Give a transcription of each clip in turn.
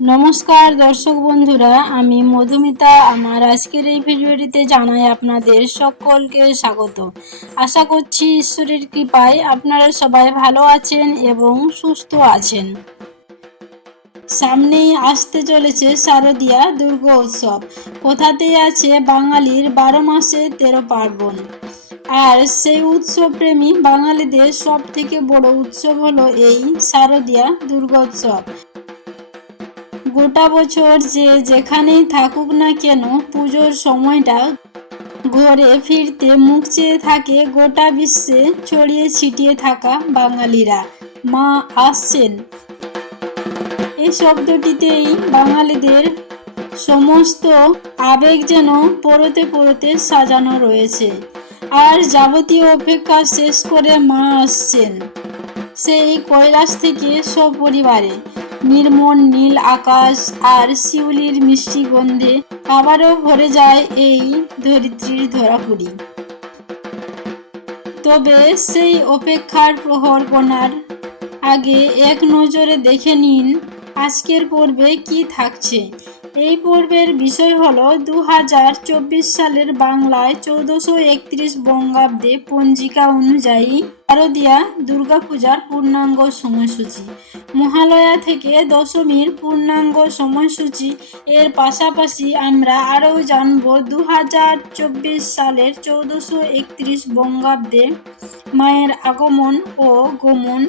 নমস্কার দর্শক বন্ধুরা, আমি মধুমিতা। আমার আজকের এই ভিডিওটিতে জানাই আপনাদের সকলকে স্বাগত। আশা করছি ঈশ্বরের কৃপায় আপনারা সবাই ভালো আছেন এবং সুস্থ আছেন। সামনেই আসতে চলেছে শারদীয়া দুর্গা উৎসব। কথাতেই আছে বাঙালির 12 মাসে 13 পার্বণ। আর সেই উৎসব প্রেমী বাঙালিদের সব থেকে বড় উৎসব হলো এই শারদীয়া দুর্গা উৎসব। গোটা বছর যে যেখানেই থাকুক না কেন, পুজোর সময়টা ঘরে ফিরতে মুখ চেয়ে থাকে গোটা বিশ্বে ছড়িয়ে ছিটিয়ে থাকা বাঙালিরা। মা আসছেন এই শব্দটিতেই বাঙালিদের সমস্ত আবেগ যেন পরতে পরতে সাজানো রয়েছে। আর যাবতীয় অপেক্ষা শেষ করে মা আসছেন সেই কৈলাস থেকে সপরিবারে। নির্মল নীল আকাশ আর শিউলির মিষ্টি গন্ধে আবারও ভরে যায় এই ধরিত্রীর ধরাপুরি। তবে সেই অপেক্ষার প্রহর গোনার আগে এক নজরে দেখে নিন আজকের পর্বে কি থাকছে। এই পর্বের বিষয় হলো 2024 সালের বাংলায় 1431 বঙ্গাব্দে পঞ্জিকা অনুযায়ী শারদীয়া দুর্গাপূজার পূর্ণাঙ্গ সময়সূচি, মহালয়া থেকে দশমীর পূর্ণাঙ্গ সময়সূচি। এর পাশাপাশি আমরা আরও জানব 2024 সালের 1431 বঙ্গাব্দে মায়ের আগমন ও গমন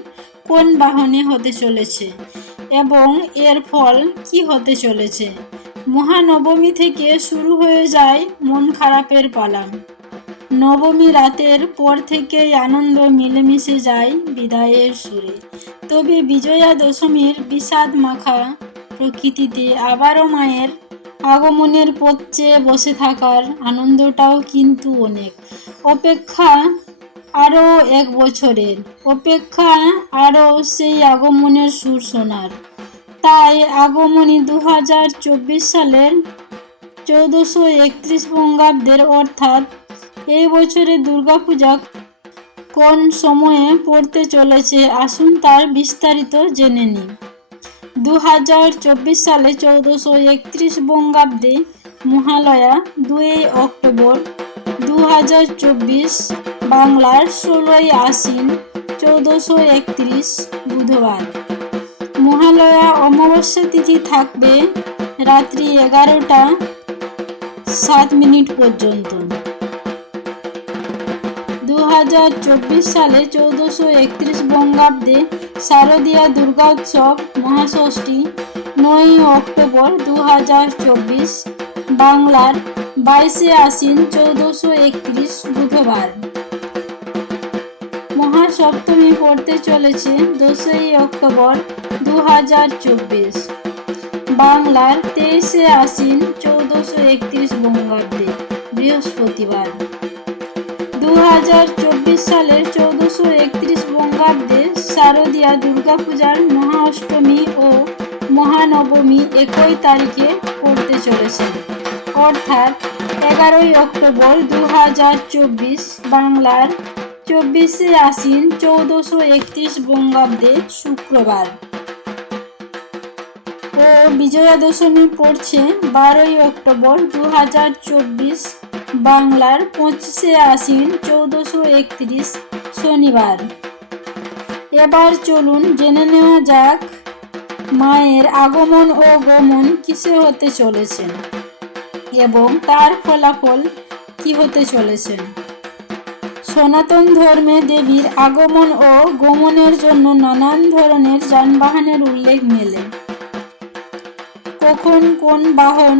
কোন বাহনে হতে চলেছে এবং এর ফল কি হতে চলেছে। মহানবমী থেকে শুরু হয়ে যায় মন খারাপের পালা। নবমী রাতের পর থেকেই আনন্দ মিলেমিশে যায় বিদায়ের সুরে। তবে বিজয়া দশমীর বিষাদ মাখা প্রকৃতিতে আবারও মায়ের আগমনের পথ চেয়ে বসে থাকার আনন্দটাও কিন্তু অনেক। অপেক্ষা আরও এক বছরের অপেক্ষা, আরও সেই আগমনের সুর শোনার। তাই আগমনী 2024 সালের 1431 বঙ্গাব্দের অর্থাৎ এই বছরে দুর্গাপূজা কোন সময়ে পড়তে চলেছে, আসুন তার বিস্তারিত জেনে নিই। 2024 সালে 1431 বঙ্গাব্দে মহালয়া 2 অক্টোবর 2024, বাংলার 16ই আশ্বিন 1431 বুধবার। মহালয়া অমাবস্যা তিথি থাকবে রাত্রি 11টা 7 মিনিট পর্যন্ত। 2024 সালে 1431 বঙ্গাব্দে শারদীয়া দুর্গা উৎসব মহাষষ্ঠী 9 অক্টোবর 2024, বাংলার 22 আশ্বিন 1431 বুধবার। মহাসপ্তমী পড়তে চলেছে 10 অক্টোবর 2024, বাংলার 23 আশ্বিন 1431 বঙ্গাব্দে বৃহস্পতিবার। 2024 সালের 1431 বঙ্গাব্দে শারদীয়া দুর্গাপূজার মহাঅষ্টমী ও মহানবমী একই তারিখে পড়তে চলেছে, অর্থাৎ 11 অক্টোবর 2024, বাংলার 24 আশ্বিন 1431 বঙ্গাব্দে শুক্রবার। ও বিজয়া দশমী পড়ছে 12 অক্টোবর 2024, বাংলার 25 আশ্বিন 1431 শনিবার। এবার চলুন জেনে নেওয়া যাক মায়ের আগমন ও গমন কিসে হতে চলেছে এবং তার ফলাফল কি হতে চলেছে। সনাতন ধর্মে দেবীর আগমন ও গমনের জন্য নানান ধরনের যানবাহনের উল্লেখ মেলে। কখন কোন বাহন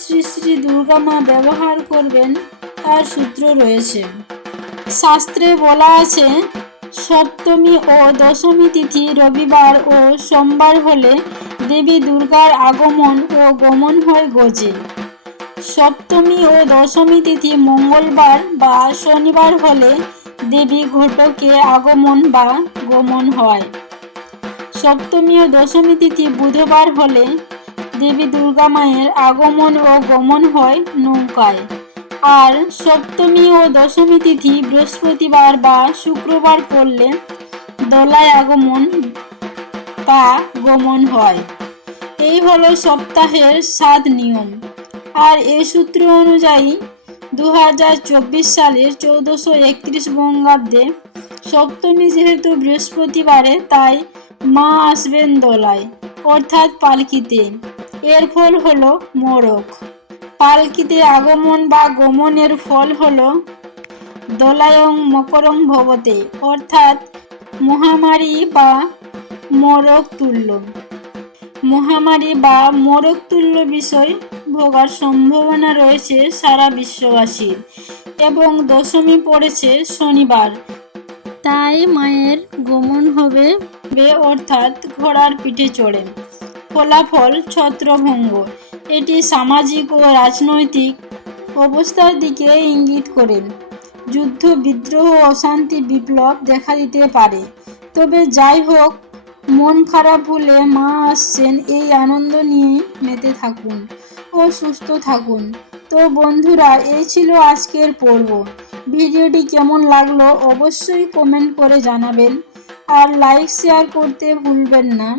শ্রী শ্রী দুর্গা মা ব্যবহার করবেন তার সূত্র রয়েছে। শাস্ত্রে বলা আছে, সপ্তমী ও দশমী তিথি রবিবার ও সোমবার হলে দেবী দুর্গার আগমন ও গমন হয় গজে। সপ্তমী ও দশমী তিথি মঙ্গলবার বা শনিবার হলে দেবী ঘটকে আগমন বা গমন হয়। সপ্তমী ও দশমী তিথি বুধবার হলে দেবী দুর্গা মায়ের আগমন ও গমন হয় নৌকায়। আর সপ্তমী ও দশমী তিথি বৃহস্পতিবার বা শুক্রবার পড়লে দোলায় আগমন বা গমন হয়। এই হলো সপ্তাহের 7 নিয়ম। আর এই সূত্র অনুযায়ী 2024 সালের 1431 বঙ্গাব্দে সপ্তমী যেহেতু বৃহস্পতিবারে, তাই মা আসবেন দোলায় অর্থাৎ পালকিতে। এর ফল হলো মোরক। পালকিতে আগমন বা গমনের ফল হলো দোলায়ং মকরং ভবতে অর্থাৎ মহামারী বা মোরক তুল্য। মহামারী বা মোরক তুল্য বিষয় ভোগার সম্ভাবনা রয়েছে সারা বিশ্ববাসীর, এবং দশমী পড়েছে শনিবার, তাই মায়ের গমন হবে অর্থাৎ ঘোড়ার পিঠে চড়ে। ফলাফল ছত্রভঙ্গ। এটি সামাজিক ও রাজনৈতিক অবস্থার দিকে ইঙ্গিত করে। যুদ্ধ, বিদ্রোহ, অশান্তি, বিপ্লব দেখা দিতে পারে। তবে যাই হোক, মন খারাপ হলে মা আসছেন এই আনন্দ নিয়ে মেতে থাকুন ও সুস্থ থাকুন। তো বন্ধুরা, এই ছিল আজকের পর্ব। ভিডিওটি কেমন লাগলো অবশ্যই কমেন্ট করে জানাবেন, আর লাইক শেয়ার করতে ভুলবেন না।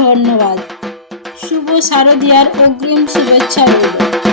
ধন্যবাদ। শুভ শারদীয়ার অগ্রিম শুভেচ্ছা রইল।